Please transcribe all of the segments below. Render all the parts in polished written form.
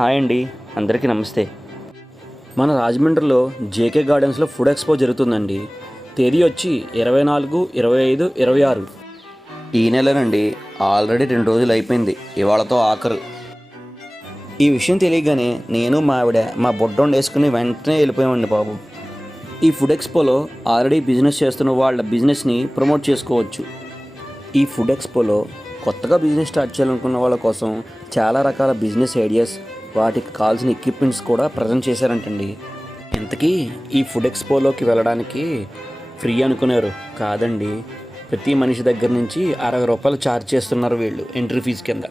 Hi అండి, అందరికీ నమస్తే. మన రాజమండ్రిలో జేకే గార్డెన్స్లో ఫుడ్ ఎక్స్పో జరుగుతుందండి. తేదీ వచ్చి 24, 25, 26 ఈ నెలనండి. ఆల్రెడీ 2 రోజులు అయిపోయింది, ఇవాళతో ఆఖరు. ఈ విషయం తెలియగానే నేను మా ఆవిడ మా బొడ్డోండి వేసుకుని వెంటనే వెళ్ళిపోయామండి బాబు. ఈ ఫుడ్ ఎక్స్పోలో ఆల్రెడీ బిజినెస్ చేస్తున్న వాళ్ళ బిజినెస్ని ప్రమోట్ చేసుకోవచ్చు. ఈ ఫుడ్ ఎక్స్పోలో కొత్తగా బిజినెస్ స్టార్ట్ చేయాలనుకున్న వాళ్ళ కోసం చాలా రకాల బిజినెస్ ఐడియాస్, వాటికి కావాల్సిన ఎక్విప్మెంట్స్ కూడా ప్రజెంట్ చేశారంటండి. ఇంతకీ ఈ ఫుడ్ ఎక్స్పోలోకి వెళ్ళడానికి ఫ్రీ అనుకున్నారు కాదండి, ప్రతి మనిషి దగ్గర నుంచి 60 రూపాయలు ఛార్జ్ చేస్తున్నారు వీళ్ళు ఎంట్రీ ఫీజు కింద.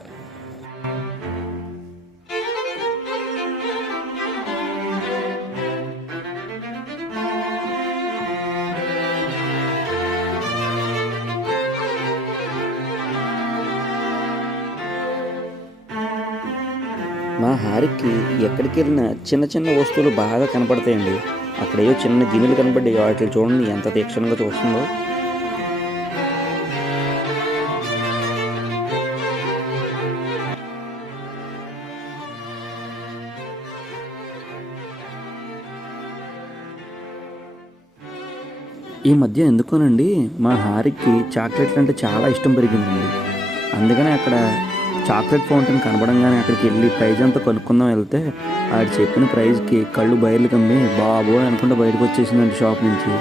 మా హారికి ఎక్కడికి వెళ్ళినా చిన్న చిన్న వస్తువులు బాగా కనపడతాయండి. అక్కడేయో చిన్న గిన్నెలు కనపడ్డాయి, వాటిని చూడండి ఎంత తీక్షణంగా చూస్తుందో. ఈ మధ్య ఎందుకోనండి మా హారికి చాక్లెట్లు అంటే చాలా ఇష్టం పెరిగిందండి. అందుకనే అక్కడ చాక్లెట్ ఫౌంటైన్ కనబడంగానే అక్కడికి వెళ్ళి ప్రైజ్ అంతా కొనుక్కుందాం వెళ్తే ఆడు చెప్పిన ప్రైజ్కి కళ్ళు బయలు కమ్మి బాబో అనుకుంటే బయటకు వచ్చేసిందండి షాప్ నుంచి.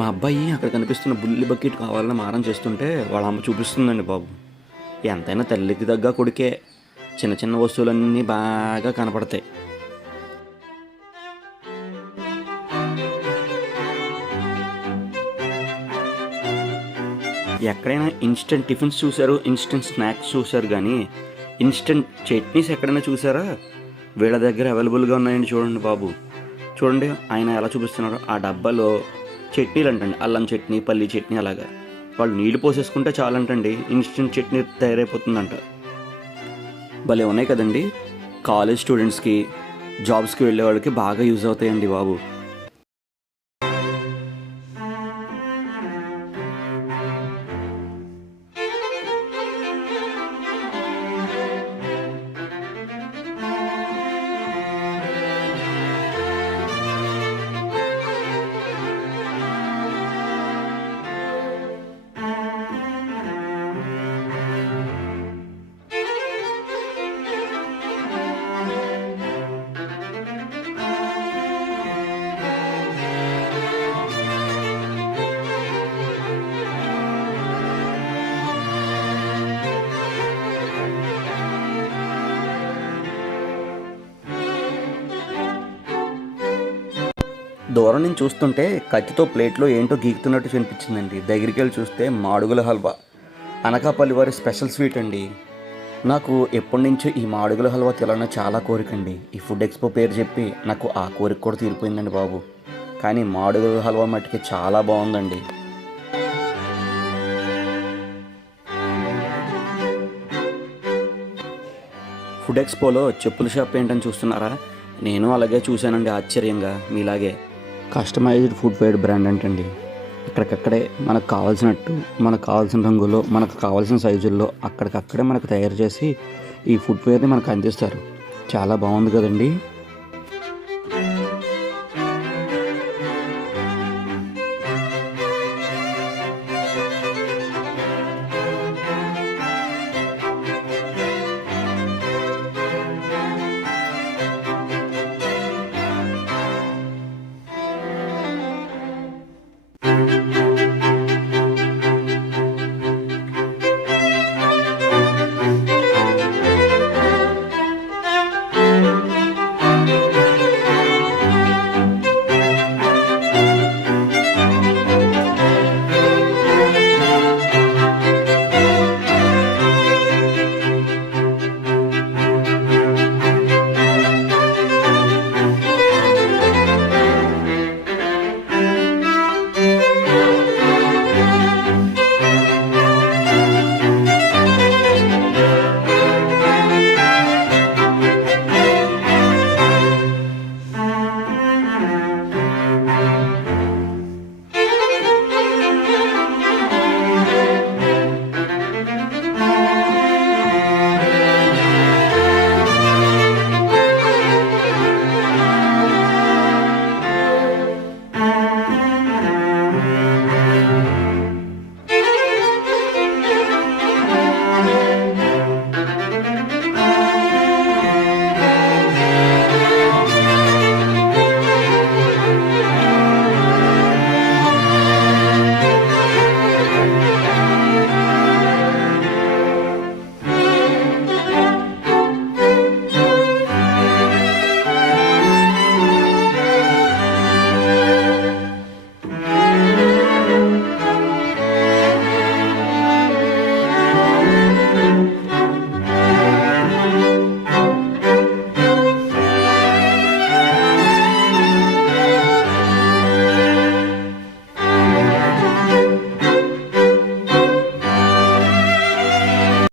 మా అబ్బాయి అక్కడ కనిపిస్తున్న బుల్లి బకెట్ కావాలని మారం చేస్తుంటే వాళ్ళ అమ్మ చూపిస్తుందండి బాబు. ఎంతైనా తల్లికి తగ్గ కొడుకే, చిన్న చిన్న వస్తువులన్నీ బాగా కనపడతాయి. ఎక్కడైనా ఇన్స్టెంట్ టిఫిన్స్ చూశారు, ఇన్స్టెంట్ స్నాక్స్ చూశారు, కానీ ఇన్స్టెంట్ చట్నీస్ ఎక్కడైనా చూసారా? వీళ్ళ దగ్గర అవైలబుల్గా ఉన్నాయండి. చూడండి బాబు, చూడండి ఆయన ఎలా చూపిస్తున్నారో. ఆ డబ్బాలో చట్నీలు అంటండి, అల్లం చట్నీ, పల్లి చట్నీ, అలాగా వాళ్ళు నీళ్ళు పోసేసుకుంటే చాలంటండి ఇన్స్టెంట్ చట్నీ తయారైపోతుందంట. భలే ఉన్నాయి కదండి. కాలేజ్ స్టూడెంట్స్కి, జాబ్స్కి వెళ్ళే వాళ్ళకి బాగా యూజ్ అవుతాయండి బాబు. దూరం నుంచి చూస్తుంటే కత్తితో ప్లేట్లో ఏంటో గీకుతున్నట్టు కనిపించిందండి. దగ్గరికి వెళ్ళి చూస్తే మాడుగుల హల్వా, అనకాపల్లి వారి స్పెషల్ స్వీట్ అండి. నాకు ఎప్పటి నుంచో ఈ మాడుగుల హల్వా తినాలని చాలా కోరికండి. ఈ ఫుడ్ ఎక్స్పో పేరు చెప్పి నాకు ఆ కోరిక కూడా తీరిపోయిందండి బాబు. కానీ మాడుగుల హల్వా మట్టుకి చాలా బాగుందండి. ఫుడ్ ఎక్స్పోలో చెప్పుల షాప్ ఏంటని చూస్తున్నారా? నేను అలాగే చూశానండి ఆశ్చర్యంగా మీలాగే. కస్టమైజ్డ్ ఫుట్వేర్ బ్రాండ్ అంటండి. ఇక్కడికక్కడే మనకు కావాల్సినట్టు, మనకు కావాల్సిన రంగుల్లో, మనకు కావాల్సిన సైజుల్లో అక్కడికక్కడే మనకు తయారు చేసి ఈ ఫుట్వేర్ని మనకు అందిస్తారు. చాలా బాగుంది కదండి.